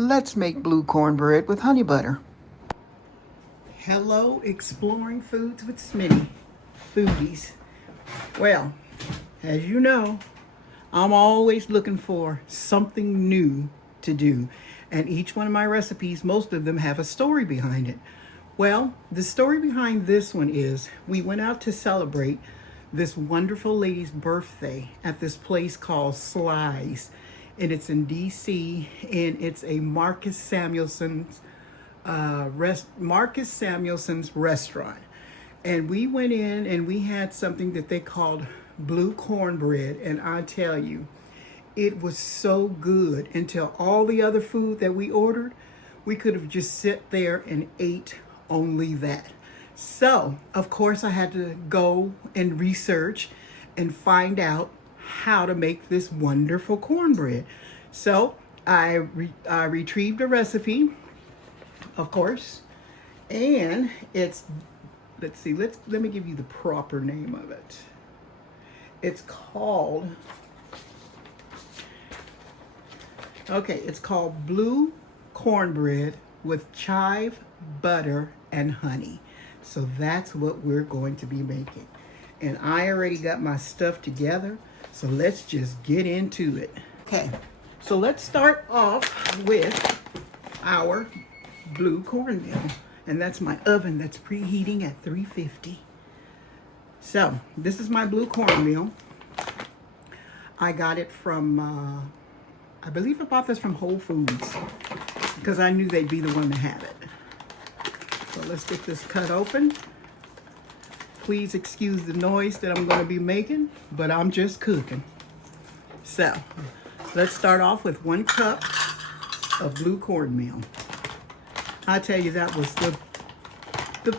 Let's make blue cornbread with honey butter. Hello, exploring foods with Smitty, foodies. Well, as you know, I'm always looking for something new to do. And each one of my recipes, most of them have a story behind it. Well, the story behind this one is we went out to celebrate this wonderful lady's birthday at this place called Sly's. And it's in DC, and it's a Marcus Samuelson's restaurant. And we went in and we had something that they called blue cornbread, and I tell you, it was so good. Until all the other food that we ordered, we could have just sat there and ate only that. So, of course, I had to go and research and find out how to make this wonderful cornbread. So I retrieved a recipe, of course, and it's, let me give you the proper name of it. It's called blue cornbread with chive, butter, and honey. So that's what we're going to be making. And I already got my stuff together, so let's just get into it. Okay, so let's start off with our blue cornmeal. And that's my oven that's preheating at 350. So this is my blue cornmeal. I got it from, I believe I bought this from Whole Foods because I knew they'd be the one to have it. So let's get this cut open. Please excuse the noise that I'm going to be making, but I'm just cooking. So let's start off with 1 cup of blue cornmeal. I tell you, that was the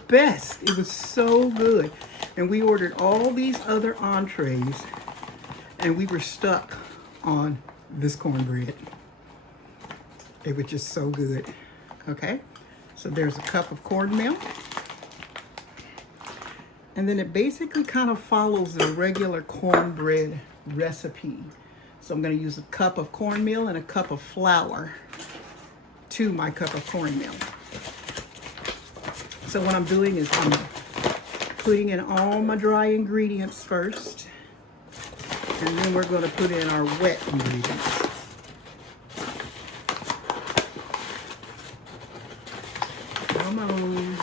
best. It was so good. And we ordered all these other entrees, and we were stuck on this cornbread. It was just so good. Okay, so there's a cup of cornmeal. And then it basically kind of follows the regular cornbread recipe. So I'm going to use a cup of cornmeal and a cup of flour to my cup of cornmeal. So what I'm doing is I'm putting in all my dry ingredients first, and then we're going to put in our wet ingredients. Come on.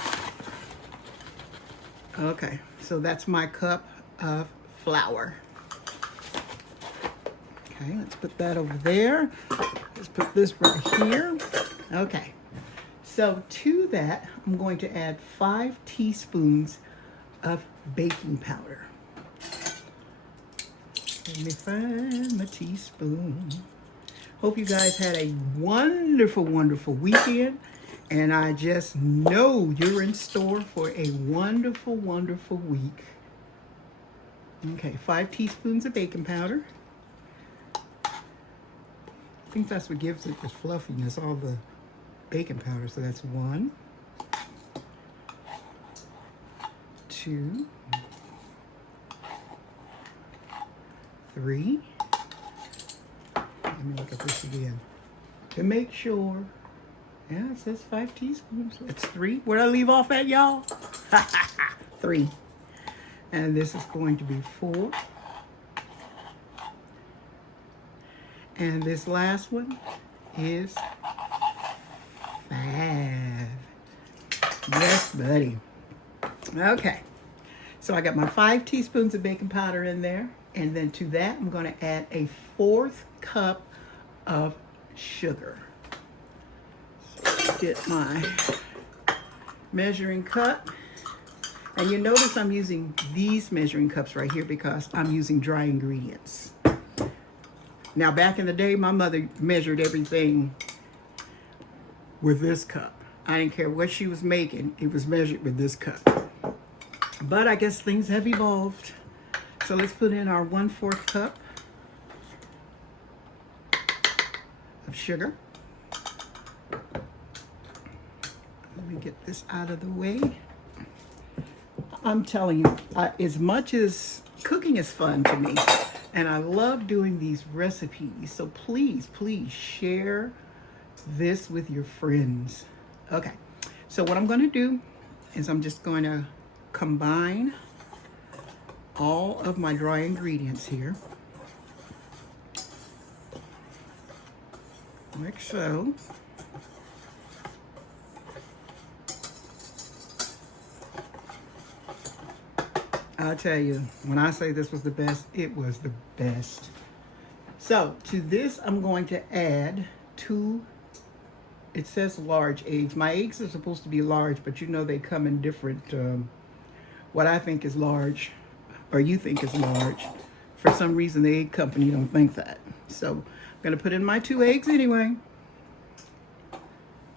Okay, so that's my cup of flour. Okay, let's put that over there. Let's put this right here. Okay, so to that, I'm going to add 5 teaspoons of baking powder. Let me find my teaspoon. Hope you guys had a wonderful, wonderful weekend. And I just know you're in store for a wonderful, wonderful week. Okay, 5 teaspoons of baking powder. I think that's what gives it the fluffiness, all the baking powder. So that's 1, 2, 3. Let me look at this again to make sure. Yeah, it says 5 teaspoons. It's 3. Where'd I leave off at, y'all? 3. And this is going to be 4. And this last one is 5. Yes, buddy. Okay. So I got my 5 teaspoons of baking powder in there. And then to that, I'm going to add a 1/4 cup of sugar. Get my measuring cup, and you notice I'm using these measuring cups right here because I'm using dry ingredients. Now back in the day, my mother measured everything with this cup. I didn't care what she was making, it was measured with this cup. But I guess things have evolved. So let's put in our 1/4 cup of sugar. Let me get this out of the way. I'm telling you, as much as cooking is fun to me, and I love doing these recipes, so please, please share this with your friends. Okay, so what I'm going to do is I'm just going to combine all of my dry ingredients here, like so. I'll tell you, when I say this was the best, it was the best. So to this, I'm going to add 2, it says large eggs. My eggs are supposed to be large, but you know they come in different, what I think is large, or you think is large. For some reason, the egg company don't think that. So I'm gonna put in my 2 eggs anyway. I'm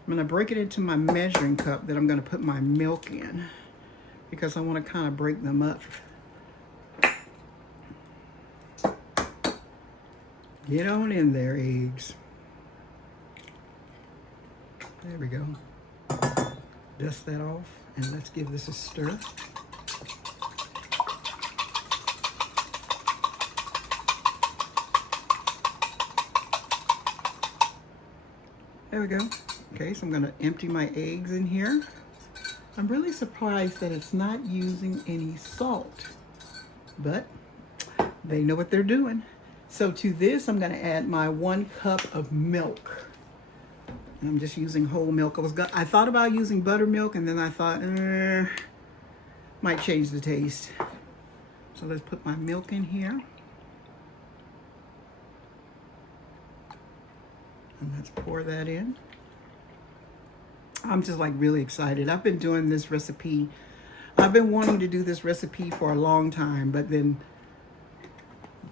gonna break it into my measuring cup that I'm gonna put my milk in, because I wanna kind of break them up. Get on in there, eggs. There we go. Dust that off, and let's give this a stir. There we go. Okay, so I'm gonna empty my eggs in here. I'm really surprised that it's not using any salt, but they know what they're doing. So to this, I'm gonna add my 1 cup of milk. And I'm just using whole milk. I thought about using buttermilk, and then I thought, might change the taste. So let's put my milk in here. And let's pour that in. I'm just like really excited. I've been doing this recipe. I've been wanting to do this recipe for a long time, but then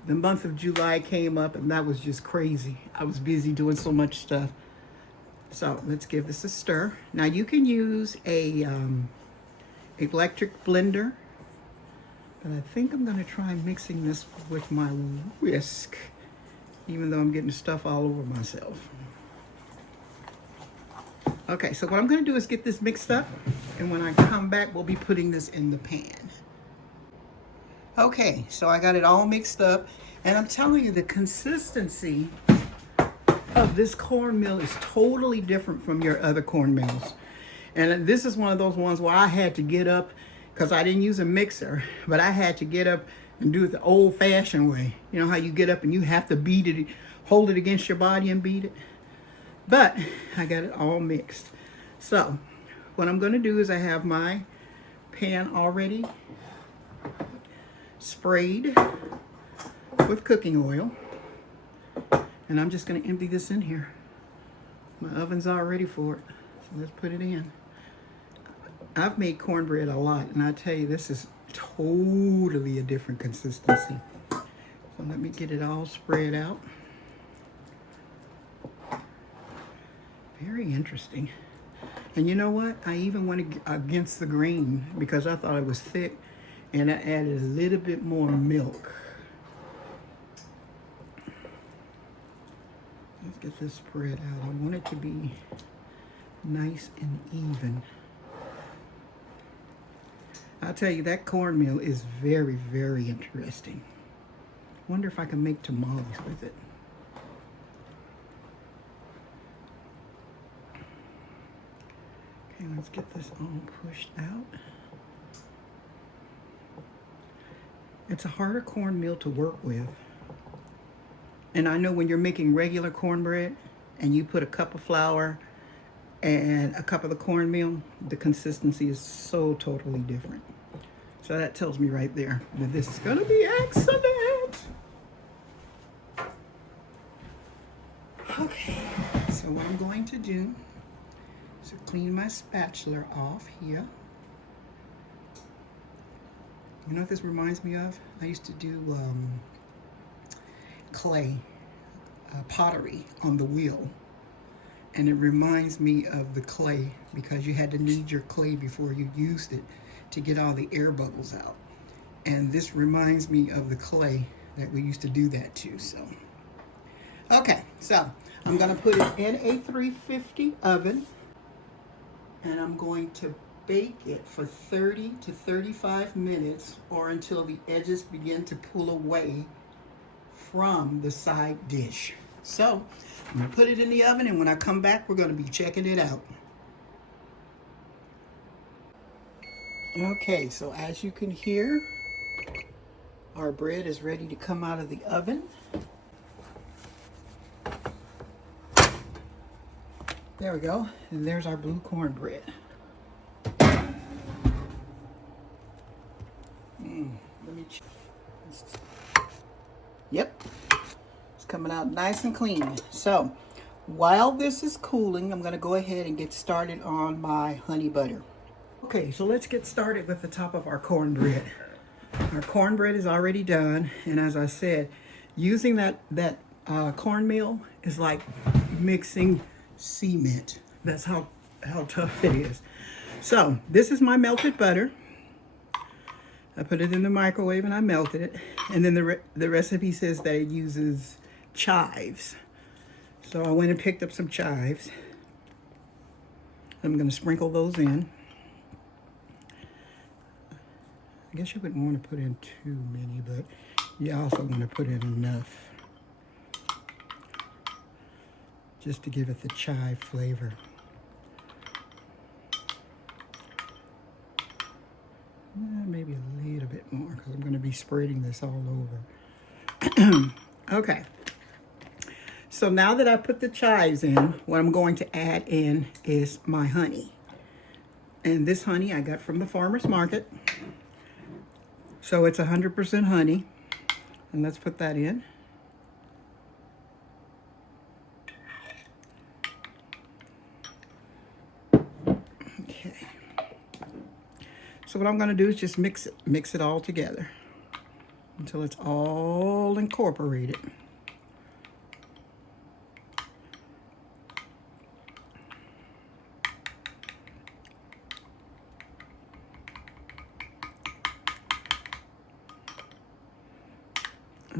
the month of July came up, and that was just crazy. I was busy doing so much stuff. So let's give this a stir. Now you can use a electric blender, but I think I'm gonna try mixing this with my whisk, even though I'm getting stuff all over myself. Okay, so what I'm gonna do is get this mixed up, and when I come back, we'll be putting this in the pan. Okay, so I got it all mixed up, and I'm telling you, the consistency of this cornmeal is totally different from your other cornmeals. And this is one of those ones where I had to get up, because I didn't use a mixer, but I had to get up and do it the old-fashioned way. You know how you get up and you have to beat it, hold it against your body and beat it? But I got it all mixed. So what I'm going to do is I have my pan already sprayed with cooking oil, and I'm just going to empty this in here. My oven's all ready for it, so let's put it in. I've made cornbread a lot, and I tell you, this is totally a different consistency. So let me get it all spread out. Very interesting. And you know what? I even went against the grain because I thought it was thick, and I added a little bit more milk. Let's get this spread out. I want it to be nice and even. I'll tell you, that cornmeal is very, very interesting. Wonder if I can make tamales with it. Okay, let's get this all pushed out. It's a harder cornmeal to work with. And I know when you're making regular cornbread and you put a cup of flour and a cup of the cornmeal, the consistency is so totally different. So that tells me right there that this is gonna be excellent. Okay, so what I'm going to do is clean my spatula off here. You know what this reminds me of? I used to do clay pottery on the wheel, and it reminds me of the clay because you had to knead your clay before you used it to get all the air bubbles out. And this reminds me of the clay that we used to do that to. So okay, so I'm gonna put it in a 350 oven, and I'm going to bake it for 30 to 35 minutes, or until the edges begin to pull away from the side dish. So I'm gonna put it in the oven, and when I come back, we're gonna be checking it out. Okay, so as you can hear, our bread is ready to come out of the oven. There we go, and there's our blue cornbread. Let me check. Yep, it's coming out nice and clean. So while this is cooling, I'm gonna go ahead and get started on my honey butter. Okay, so let's get started with the top of our cornbread. Our cornbread is already done, and as I said, using that cornmeal is like mixing cement. That's how tough it is. So this is my melted butter. I put it in the microwave and I melted it, and then the recipe says that it uses chives. So I went and picked up some chives. I'm going to sprinkle those in. I guess you wouldn't want to put in too many, but you also want to put in enough just to give it the chive flavor. Maybe a little bit more, because I'm going to be spreading this all over. Okay. So now that I put the chives in, what I'm going to add in is my honey. And this honey I got from the farmer's market. So it's 100% honey. And let's put that in. Okay. So what I'm going to do is just mix it all together until it's all incorporated.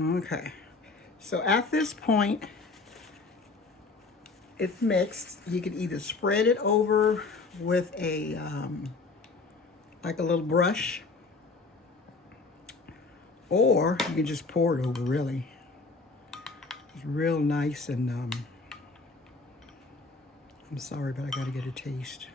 Okay, so at this point, it's mixed. You can either spread it over with a, like a little brush, or you can just pour it over, really. It's real nice, and I'm sorry, but I gotta get a taste.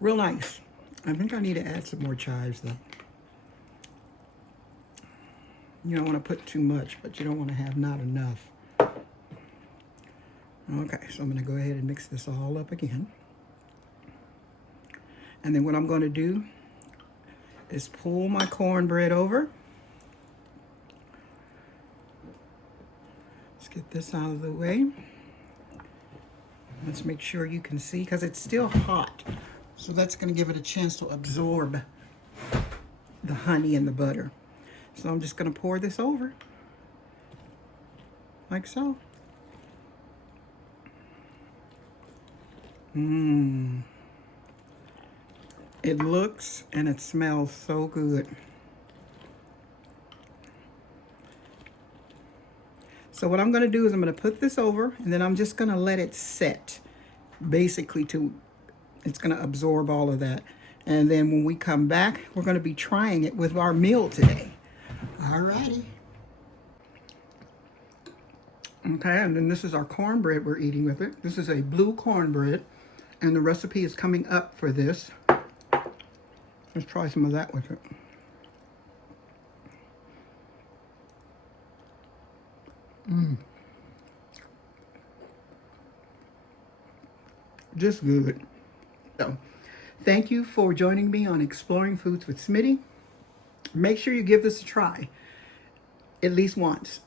Real nice. I think I need to add some more chives, though. You don't want to put too much, but you don't want to have not enough. Okay, so I'm going to go ahead and mix this all up again. And then what I'm going to do is pull my cornbread over. Let's get this out of the way. Let's make sure you can see, because it's still hot. So that's going to give it a chance to absorb the honey and the butter. So I'm just going to pour this over, like so. It looks and it smells so good. So what I'm going to do is I'm going to put this over, and then I'm just going to let it set, basically it's going to absorb all of that. And then when we come back, we're going to be trying it with our meal today. Alrighty. Okay, and then this is our cornbread we're eating with it. This is a blue cornbread, and the recipe is coming up for this. Let's try some of that with it. Just good. So, thank you for joining me on Exploring Foods with Smitty. Make sure you give this a try at least once.